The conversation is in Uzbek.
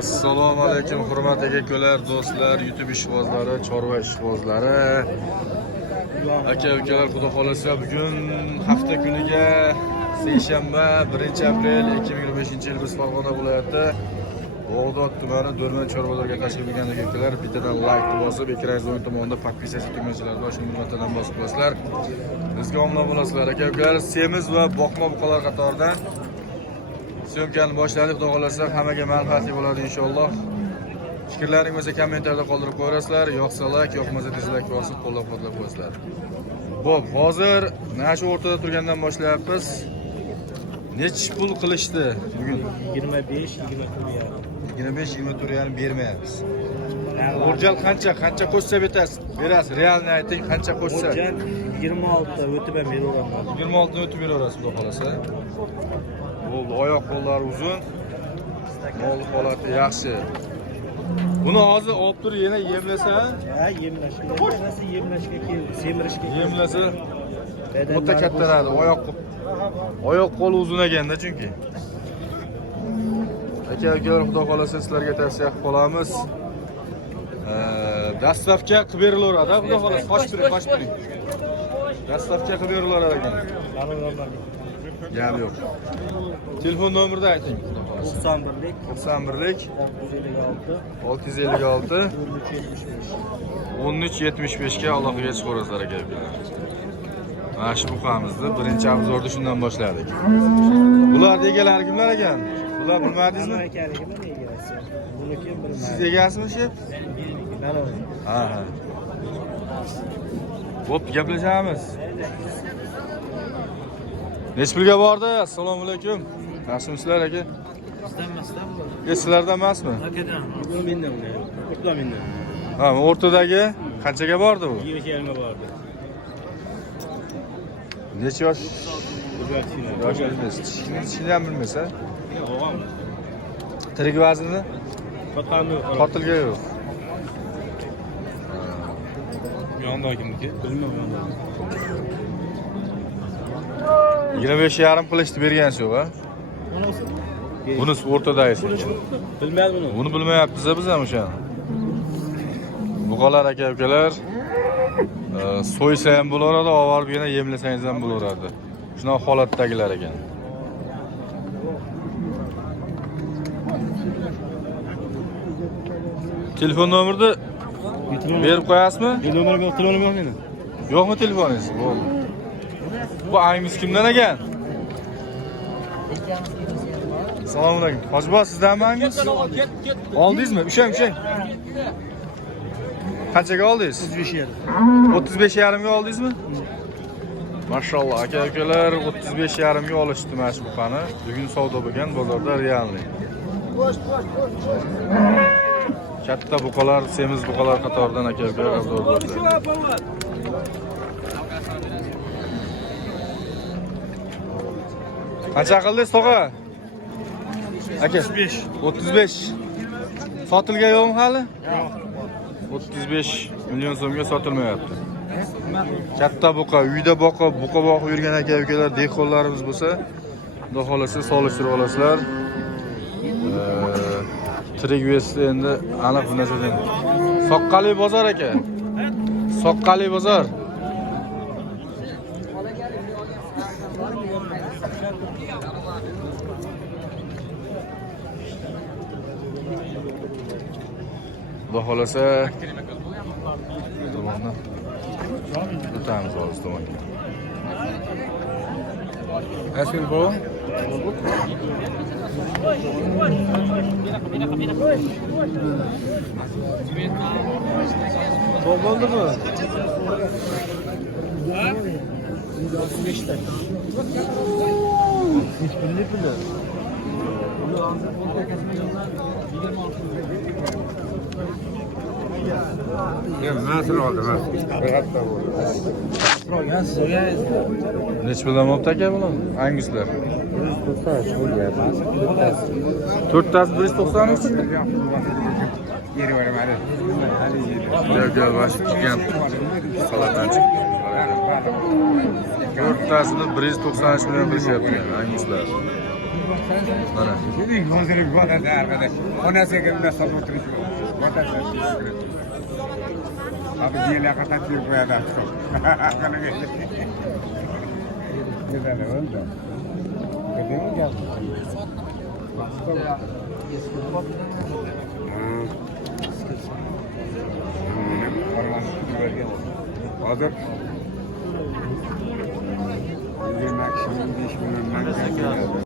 Assalomu alaykum hurmatli akalar, do'stlar, YouTube ishqibozlari, chorva ishqibozlari. Aka-ukalar, xudo xolasa bugun hafta kuniga seshanba 1-aprel 2025-yil biz Farg'ona viloyati Bog'dod tumani Do'rman chorvalarga tashrif buyurgan akalar, bittadan like bosib, ekraningiz o'ng tomonda podpisatsiya tugmachilari bor, shuni bittadan bosib qo'yasizlar. Bizga omad bo'lasizlar aka-ukalar. Semiz va boqma buqalar qatoridan syomkani boshladik. Xudo xolasa hammaga manfaatli bo'ladi inshaalloh. Fikrlaringiz bo'lsa kommentariyada qoldirib qo'yasizlar. Yoqsa like, yoqmasa dislike bosib qo'llab-quvvatlab qo'yasizlar. Xo'p, hozir mana shu o'rtada turgandan boshlayapmiz. Necha pul qilishdi bugun? 25-24 bermayapmiz. O'rjal qancha qo'shsa berasiz? Realni ayting, qancha qo'shsa? O'rjal 26 o'tib ham beraveraman. 26 dan o'tib beraverasiz, xudo xolasa. Bo'ldi, oyoq qo'llari uzun. Mol holati yaxshi. Buni hozir olib turib yana yemlasa, Yemlashga keldi, semirishga keldi. yemlasa o'ta kattaradi, oyoq qo'li uzun ekanda chunki. Aka-ukalar, xudo xolasa sizlarga tavsiya qilib qolamiz. Dastavka qilib berilaveradi, xudo xolasa. Qoch turing. Dastavka qilib berilaverar ekan. Gap yo'q. Telefon nomerini ayting. 91lik 656 1375 ga aloqaga chiqaverasizlar aka-ukalar. Mana shu buqamizni birinchi obzorda shundan boshladik. Bular egalari kimlar ekan? Bular bilmadingizmi? Buniki bilmayman. Siz egasizmi shu? Mana. Ha. Xo'p, gaplashamiz. Necha pulga bordi? Assalomu alaykum. Yaxshimisizlar aka? Sizlardan emasmi? Akadan. Mendan. Mendan. Ha, o'rtadagi qanchaga bordi bu? 20 ga bordi. Necha yosh? Yosh bilmaysiz. Hechini ham bilmaysiz, ha? O'g'am. Tirik vazni? Qotilga yo'q. Yonda kimniki? Bilmayman. 25,5 qilishdi bergansiz, ha? Bunisi o'rtadagisi. Bilmayman buni. Buni bilmayapmiz biz ham o'sha. Buqalar aka-ukalar, so'ysa ham bo'laveradi, olib yana yemlasangiz ham bo'laveradi. Shunaqa holatdagilar ekan. Telefon nomerni berib qo'yasizmi? Nomerim yo'q, telefonim yo'q meni. Yo'qmi telefoningiz? Bo'ldi. Bu ayingiz kimdan ekan? Assalomu alaykum. Hojiboy, sizdanmi ayingiz? Oldingizmi? Ushang. Qanchaga oldingiz? 35,5 ga oldingizmi? Mashalloh, aka-ukalar 35,5 ga olishdi mana shu buqani. Bugun savdo bo'lgan bozorda realni. Katta buqalar, semiz buqalar qatoridan aka-ukalar arzon bo'ldi. Qancha qildingiz, tog'a? Aka, 35. Sotilgan yo'qmi hali? Yo'q. 35 million so'mga sotilmayapti. Katta buqa, uyda buqa boqib yurgan aka-ukalar, dehqonlarimiz bo'lsa, xudo xolasa solishtirib olasizlar. Tirik vesti endi aniq bu narsadan. Soqqali bozor aka. Soqqali bozor. Xudo xolasa tomondan o'tamiz hozir tomonga. Asl bu. Çok oldu mu? Ha? 65'te. Hiç bilmiyor. Nasıl oldu? Neç bilan oldu aka bular? Hangisizlar? 4'tasi 193. Yeri var hadi. Gel baş chiqqan. Salatan chiqdi. 4'tasini 193 million qilishyapti. Hangisizlar? Mana. Şimdi hazır bir vatanda arkadaş. O nasıl gelmez sabır oturuyor. Vatanda. Abi diye katlatıyor bu adam. Kana geçti. Güzel oldu. Gidiyor ya. Hazır. Bir maksimum 5 milyondan geldi.